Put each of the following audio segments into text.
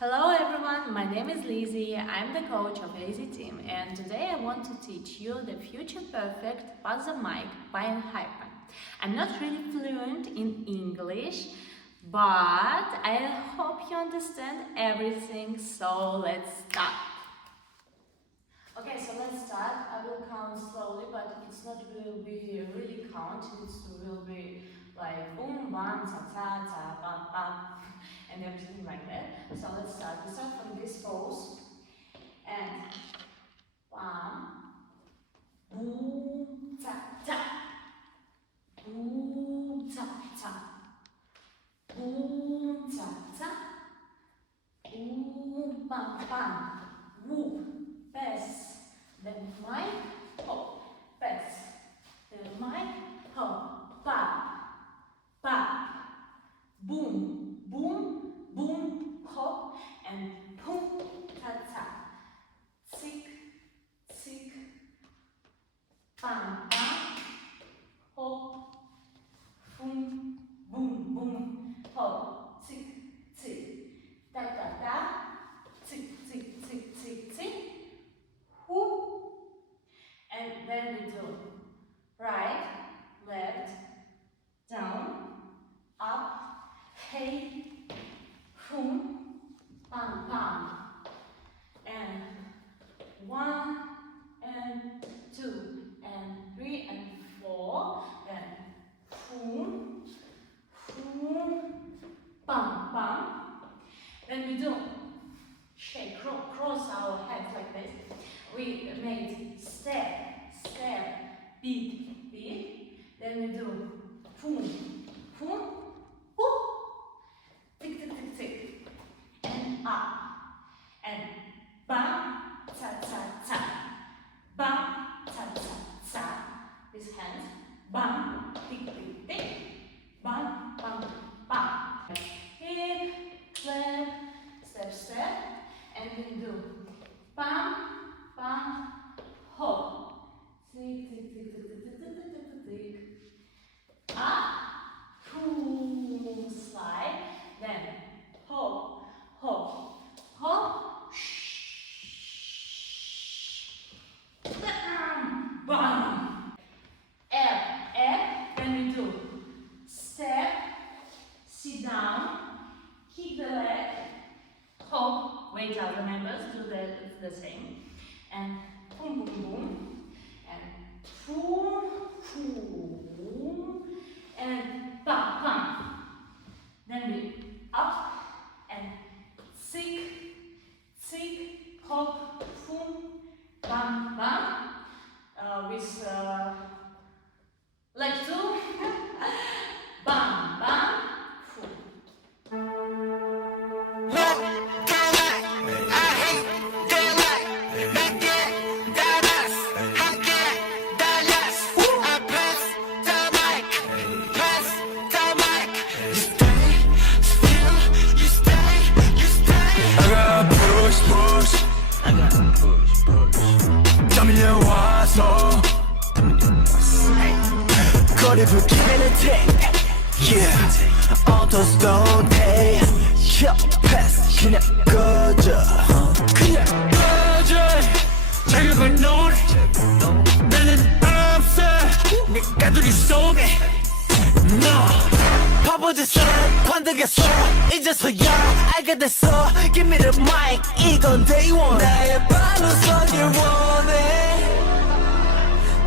Hello everyone, my name is Lizzie, I'm the coach of Easy Team, and today I want to teach you the Future Perfect Pass the Mic by ENHYPEN. I'm not really fluent in English, but I hope you understand everything, so let's start. Okay, so let's start. I will count slowly, but it's not will be really count, it will be like boom, bam, ta ta ta, bam, bam, and everything like that. So let's start. We start from this pose and bam, boom, ta ta, boom, ta ta, boom, ta ta, boom, bam, bam, whoop, pass. Then mic, hop, pass. Then mic, hop, pop, pop, boom, boom, boom, hop, and boom, ta ta. Tick, tick, bam, bam, hop, boom, boom, boom, hop, tick, tick, da da da, tick, tick, tick, tick, tick. And then we do right, left, down, up, hey, boom, bam, bam. And 1 and 2 and 3 and 4. Then boom, boom, bam, bam. Then we do shake, cross our hands like this. We made step, step, beat, beat. Then we do boom, boom, boom, tick, tick, tick, tick, and up, and bam, ta, ta, ta, bam, ta, ta, ta. This hand, bam, tick, tick, tick, bam, bam, bam. Hip, clap, step, step, and we do bam, bam, hop, tick, tick, tick, tick, tick, tick, tick, tick, tick, tick, up, boom, slide, then hop, hop, hop, bam, bam, up, then we do step, sit down, kick the leg, hop, wait out the members, do the same, and boom, boom, boom, and boom, boom, and bam, bam. Then we up and tick, tick, hop, boom, bam, bam, with leg two, bam, bam, boom. 거리 불길을 take yeah autos don't pay yo pass 그냥 꺼져 그냥 꺼져 자격을 놓을 나는 없어 내 가두리 속에 너 바보짓을 관두겠어 이제서야 알게 됐어 Give me the mic 이건 day one 나의 발로 서길 원해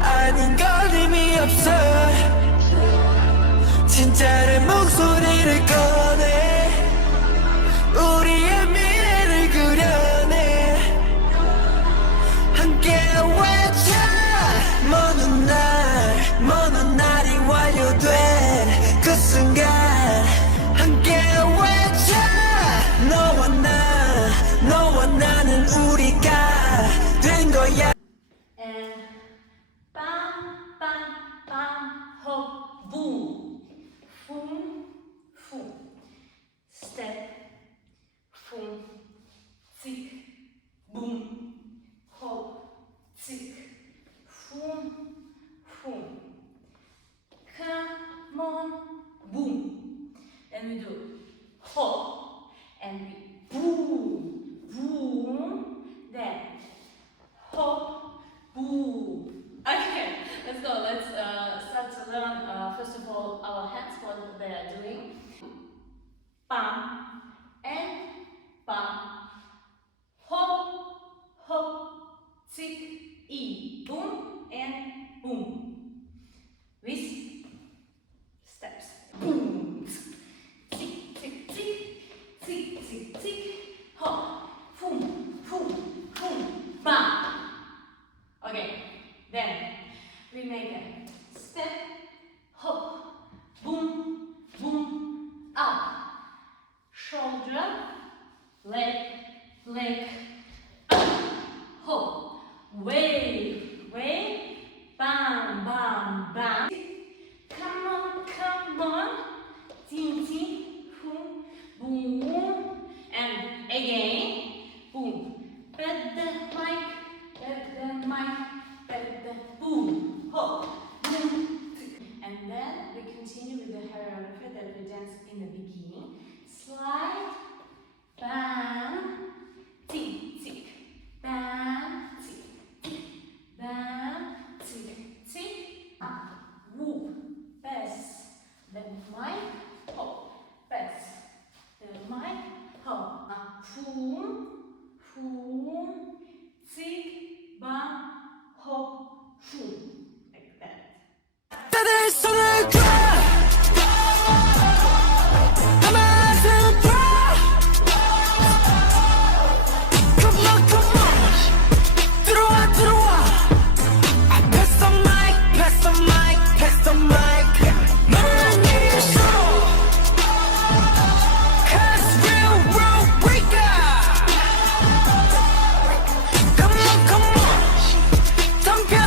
아닌 걸림이 없어 진짜의 목소리를 꺼내 우리의 미래를 그려내 함께 외쳐 먼 날이 완료된 그 순간 함께 외쳐 너와 나는 우리가 된 거야 Boom, boom, boom, step, boom, tick, boom, hop, tick, boom, boom, come on, boom. Then we do hop and we boom. then hop, boom. Okay, let's go. Let's start to learn first of all our hands, what they are doing. Bam and bam. Hop, hop, tick, e, boom and boom. With steps. Boom. Tick, tick, tick, tick, tick, tick. Hop, boom, boom, boom, bam. Okay, then we make a step, hop, boom, boom, up. Shoulder, leg, leg, up, hop, wave, wave, bam, bam, bam. Come on, ting, ting, boom, boom, and again, boom. Pat the mic, boom, hop, boom. And then we continue with the choreography that we danced in the beginning. Slide, bam, tick, tick, bam, tick, tick, bam, tick, tick, whoop, pass, the mic, hop, pass, the mic, hop, boom, boom, tick, bam, hop, boom, like that. 다들 손을 들어 한마디로 들어 Come on come on 들어와 Pass the mic pass the mic pass the mic 너를 위해서 Cause real breaker Come on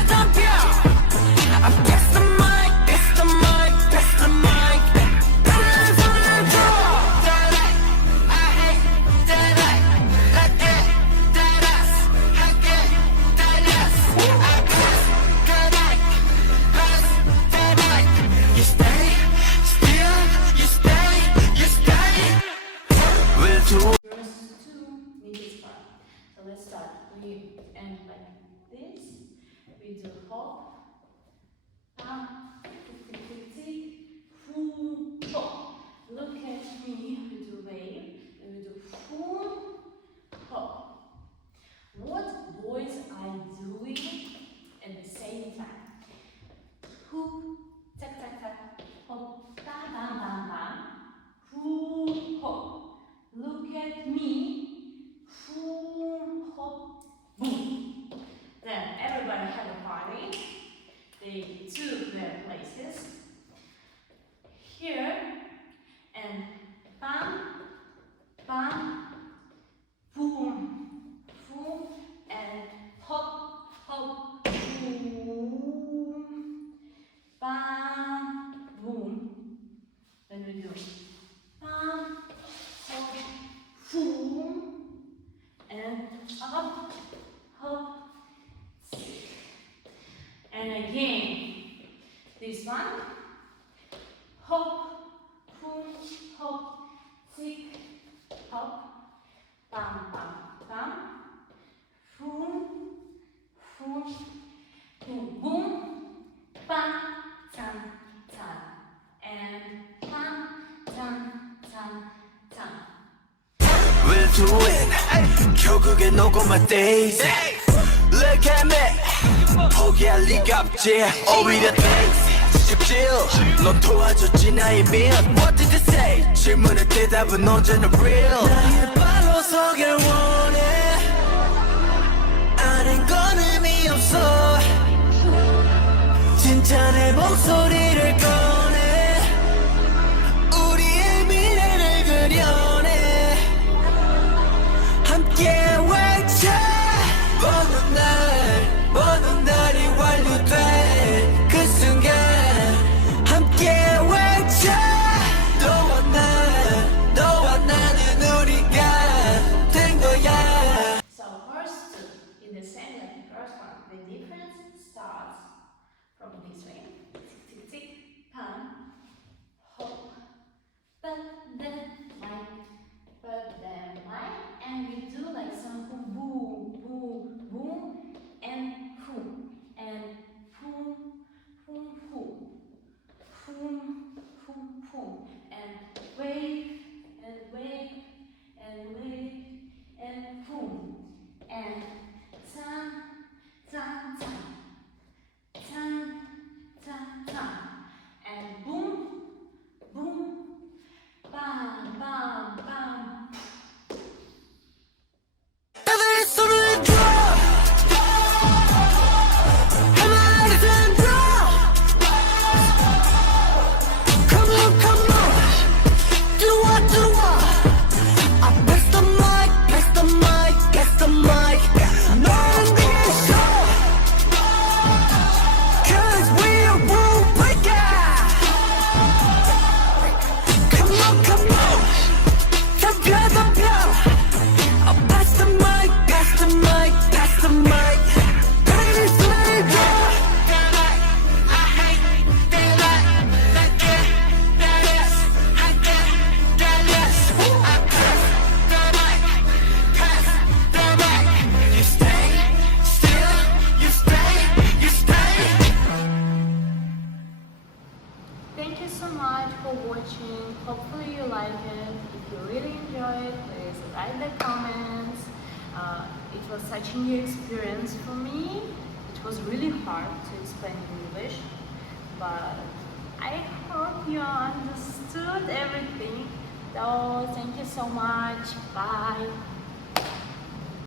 덤벼 Pass the mic pass the mic pass the mic 다들 손을 들어 You stay still you stay We'll do First two meters part. So let's start. We end like this. We do hop, bam, tick, tick, tick, tick, boom, hop. Look at me. We do wave. Then we do boom, hop. What boys are doing at the same time? Hoop, tack, tack, tack, hop, bam, bam, bam, bam. Boom, hop. Look at me. Boom, hop, boom. Then everybody had a party. They took their places. Here and bam, bam, boom, boom, and hop, hop, boom, bam, boom. Then we do bam, hop, boom, and up, hop, and again, this one, hop, boom, hop, tick, hop, bam, bam, bam, boom, boom, boom, boom, bam, tan, tan, and bam, tan, tan, tan. We'll do it 결국엔 녹음한 days Look at me 포기할 리가 없지 오히려 thanks 쉽지요 넌 도와줬지 나의 민 What did you say 질문에 대답은 언제나 real 나의 발로 서길 원해 아는 건 의미 없어 진짜 내 목소리를 꺼내 우리의 미래를 그려내 함께 외쳐 먼 날이 완료될 그 순간 함께 외쳐 너와 나는 우리가 된 거야 So first two, in the same like the first one, the difference starts from this way. Tick, tick, tick, pam, hop, but then mic, and we do like some boom, boom, so much for watching. Hopefully you like it. If you really enjoy it, please write the comments. It was such a new experience for me. It was really hard to explain in English, but I hope you understood everything. So thank you so much. Bye.